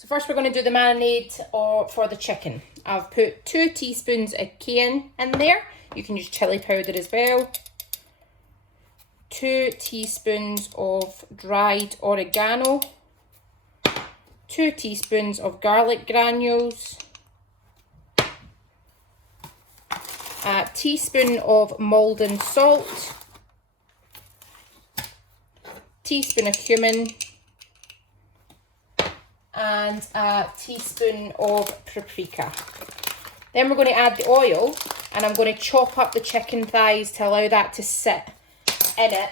So first we're going to do the marinade for the chicken. I've put 2 teaspoons of cayenne in there. You can use chili powder as well. 2 teaspoons of dried oregano. 2 teaspoons of garlic granules. A teaspoon of maldon salt. Teaspoon of cumin. And a teaspoon of paprika. Then we're going to add the oil, and I'm going to chop up the chicken thighs to allow that to sit in it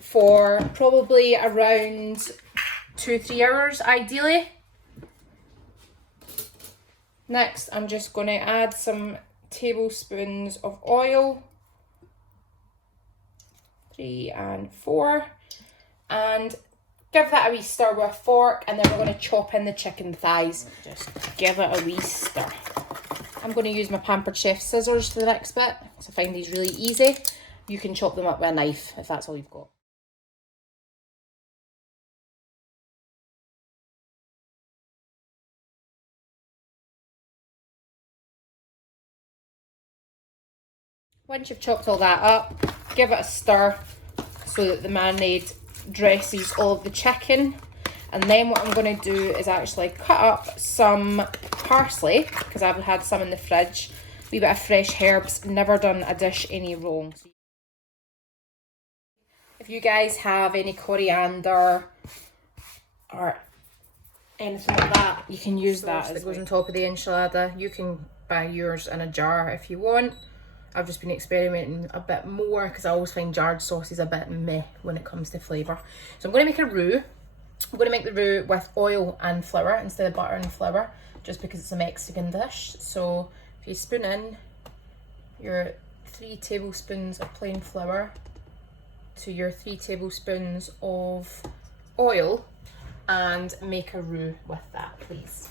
for probably around 2-3 hours ideally. Next, I'm just going to add some tablespoons of oil, 3 and 4, and give that a wee stir with a fork, and then we're going to chop in the chicken thighs. Just give it a wee stir. I'm going to use my Pampered Chef scissors for the next bit, because I find these really easy. You can chop them up with a knife if that's all you've got. Once you've chopped all that up, give it a stir so that the marinade dresses all of the chicken. And then what I'm going to do is actually cut up some parsley, because I've had some in the fridge. A wee bit of fresh herbs, never done a dish any wrong. If you guys have any coriander or anything like that, you can use that. That goes on top of the enchilada. You can buy yours in a jar if you want. I've just been experimenting a bit more because I always find jarred sauces a bit meh when it comes to flavour. So I'm going to make a roux. I'm going to make the roux with oil and flour instead of butter and flour, just because it's a Mexican dish. So if you spoon in your 3 tablespoons of plain flour to your 3 tablespoons of oil and make a roux with that, please.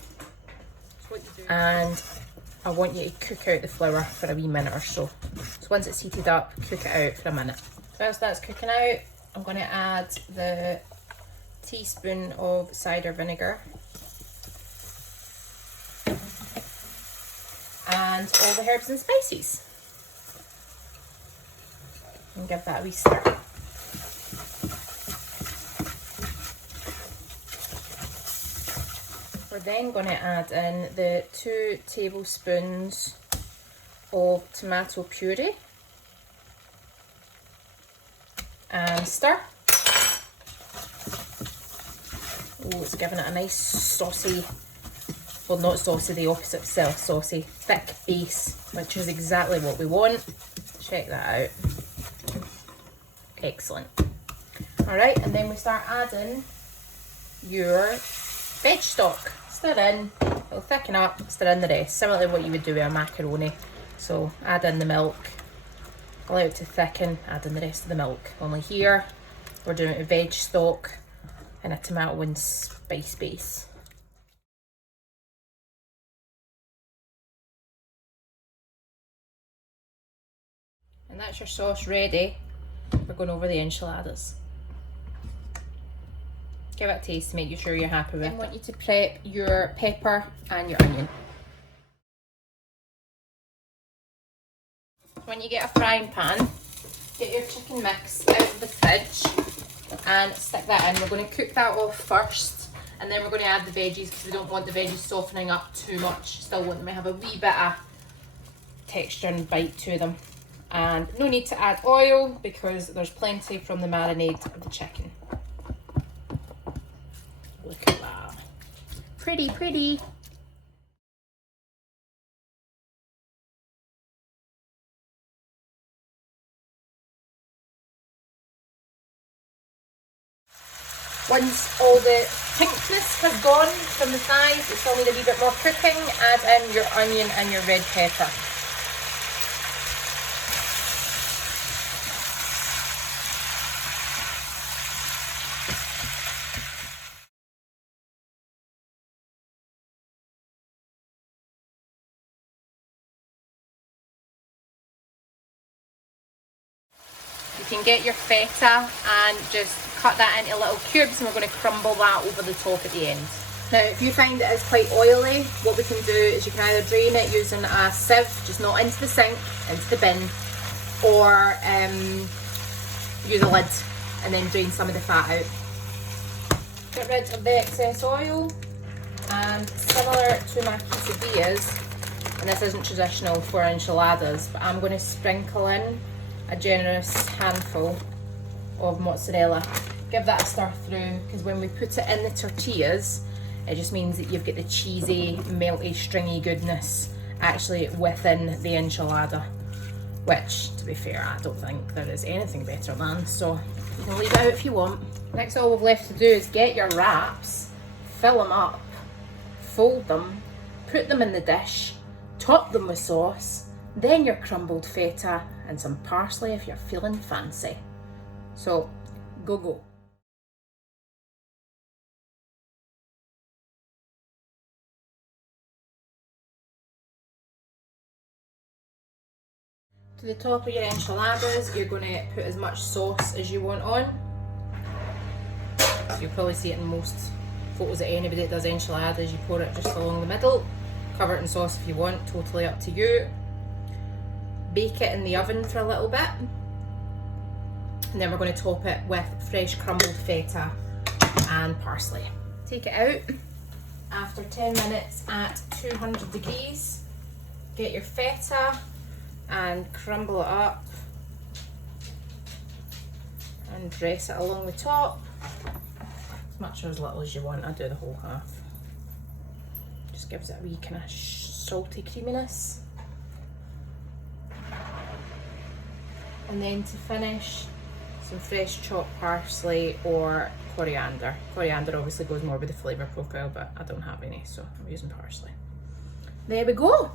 And I want you to cook out the flour for a wee minute or so. So once it's heated up, cook it out for a minute. Whilst that's cooking out, I'm going to add the teaspoon of cider vinegar and all the herbs and spices. And give that a wee stir. We're then going to add in the 2 tablespoons of tomato puree and stir. Oh, it's giving it a nice saucy, well, not saucy, the opposite of self, saucy, thick base, which is exactly what we want. Check that out. Excellent. Alright, and then we start adding your veg stock. Stir in, it'll thicken up, stir in the rest, similar to what you would do with a macaroni. So add in the milk, allow it to thicken, add in the rest of the milk. Only here, we're doing a veg stock and a tomato and spice base. And that's your sauce ready. We're going over the enchiladas. Give it a taste to make sure you're happy with it. I want you to prep your pepper and your onion. When you get a frying pan, get your chicken mix out of the fridge and stick that in. We're going to cook that off first, and then we're going to add the veggies because we don't want the veggies softening up too much. Still want them to have a wee bit of texture and bite to them. And no need to add oil because there's plenty from the marinade of the chicken. Look at that. Pretty, pretty. Once all the pinkness has gone from the thighs, you still need a wee bit more cooking. Add in your onion and your red pepper. You can get your feta and just cut that into little cubes, and we're going to crumble that over the top at the end. Now, if you find it is quite oily, what we can do is you can either drain it using a sieve, just not into the sink, into the bin, or use a lid and then drain some of the fat out. Get rid of the excess oil, and similar to my quesadillas, and this isn't traditional for enchiladas, but I'm going to sprinkle in a generous handful of mozzarella. Give that a stir through, because when we put it in the tortillas, it just means that you've got the cheesy, melty, stringy goodness actually within the enchilada, which, to be fair, I don't think there is anything better than, so you can leave it out if you want. Next, all we've left to do is get your wraps, fill them up, fold them, put them in the dish, top them with sauce, then your crumbled feta and some parsley if you're feeling fancy. So, go. To the top of your enchiladas, you're going to put as much sauce as you want on. So you'll probably see it in most photos of anybody that does enchiladas. You pour it just along the middle, cover it in sauce if you want, totally up to you. Bake it in the oven for a little bit, and then we're going to top it with fresh crumbled feta and parsley. Take it out after 10 minutes at 200 degrees. Get your feta and crumble it up and dress it along the top, as much or as little as you want. I do the whole half. Just gives it a wee kind of salty creaminess. And then to finish, some fresh chopped parsley or coriander. Coriander obviously goes more with the flavour profile, but I don't have any, so I'm using parsley. There we go.